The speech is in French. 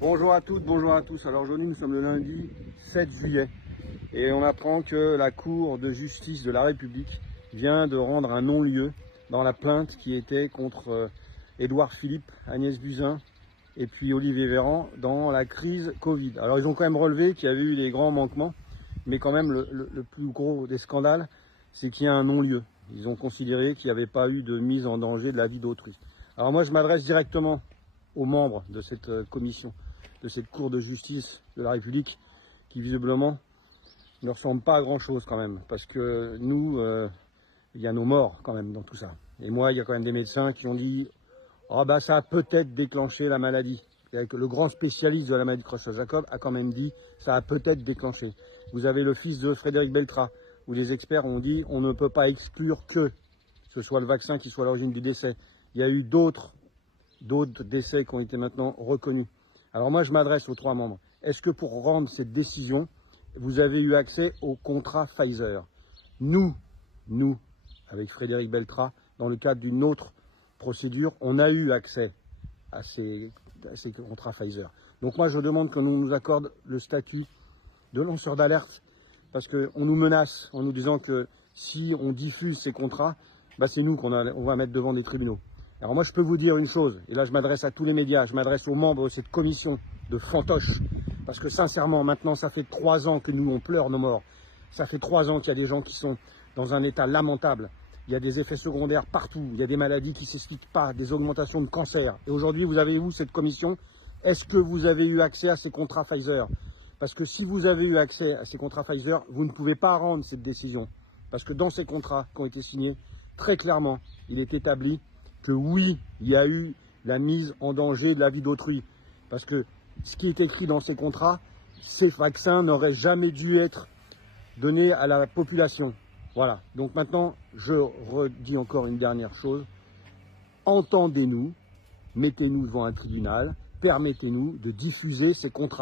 Bonjour à toutes, bonjour à tous. Alors aujourd'hui nous sommes le lundi 7 juillet et on apprend que la Cour de justice de la République vient de rendre un non-lieu dans la plainte qui était contre Édouard Philippe, Agnès Buzyn et puis Olivier Véran dans la crise Covid. Alors ils ont quand même relevé qu'il y avait eu des grands manquements, mais quand même le plus gros des scandales, c'est qu'il y a un non-lieu. Ils ont considéré qu'il n'y avait pas eu de mise en danger de la vie d'autrui. Alors moi je m'adresse directement aux membres de cette commission, de cette Cour de justice de la République, qui visiblement ne ressemble pas à grand chose quand même, parce que nous, il y a nos morts quand même dans tout ça. Et moi, il y a quand même des médecins qui ont dit « Ah bah ça a peut-être déclenché la maladie ». Le grand spécialiste de la maladie de Creutzfeldt-Jakob a quand même dit « ça a peut-être déclenché ». Vous avez le fils de Frédéric Beltrat, où les experts ont dit « on ne peut pas exclure que ce soit le vaccin qui soit à l'origine du décès ». Il y a eu d'autres décès qui ont été maintenant reconnus. Alors moi, je m'adresse aux trois membres. Est-ce que pour rendre cette décision, vous avez eu accès au contrat Pfizer? Nous, avec Frédéric Beltrat, dans le cadre d'une autre procédure, on a eu accès à ces contrats Pfizer. Donc moi, je demande qu'on nous accorde le statut de lanceur d'alerte, parce qu'on nous menace en nous disant que si on diffuse ces contrats, bah c'est nous qu'on va mettre devant les tribunaux. Alors moi, je peux vous dire une chose, et là je m'adresse à tous les médias, je m'adresse aux membres de cette commission de fantoches, parce que sincèrement, maintenant, ça fait 3 ans que nous, on pleure nos morts. Ça fait 3 ans qu'il y a des gens qui sont dans un état lamentable. Il y a des effets secondaires partout, il y a des maladies qui ne s'expliquent pas, des augmentations de cancer. Et aujourd'hui, vous avez où cette commission? Est-ce que vous avez eu accès à ces contrats Pfizer? Parce que si vous avez eu accès à ces contrats Pfizer, vous ne pouvez pas rendre cette décision. Parce que dans ces contrats qui ont été signés, très clairement, il est établi que oui, il y a eu la mise en danger de la vie d'autrui. Parce que ce qui est écrit dans ces contrats, ces vaccins n'auraient jamais dû être donnés à la population. Voilà. Donc maintenant, je redis encore une dernière chose. Entendez-nous, mettez-nous devant un tribunal, permettez-nous de diffuser ces contrats.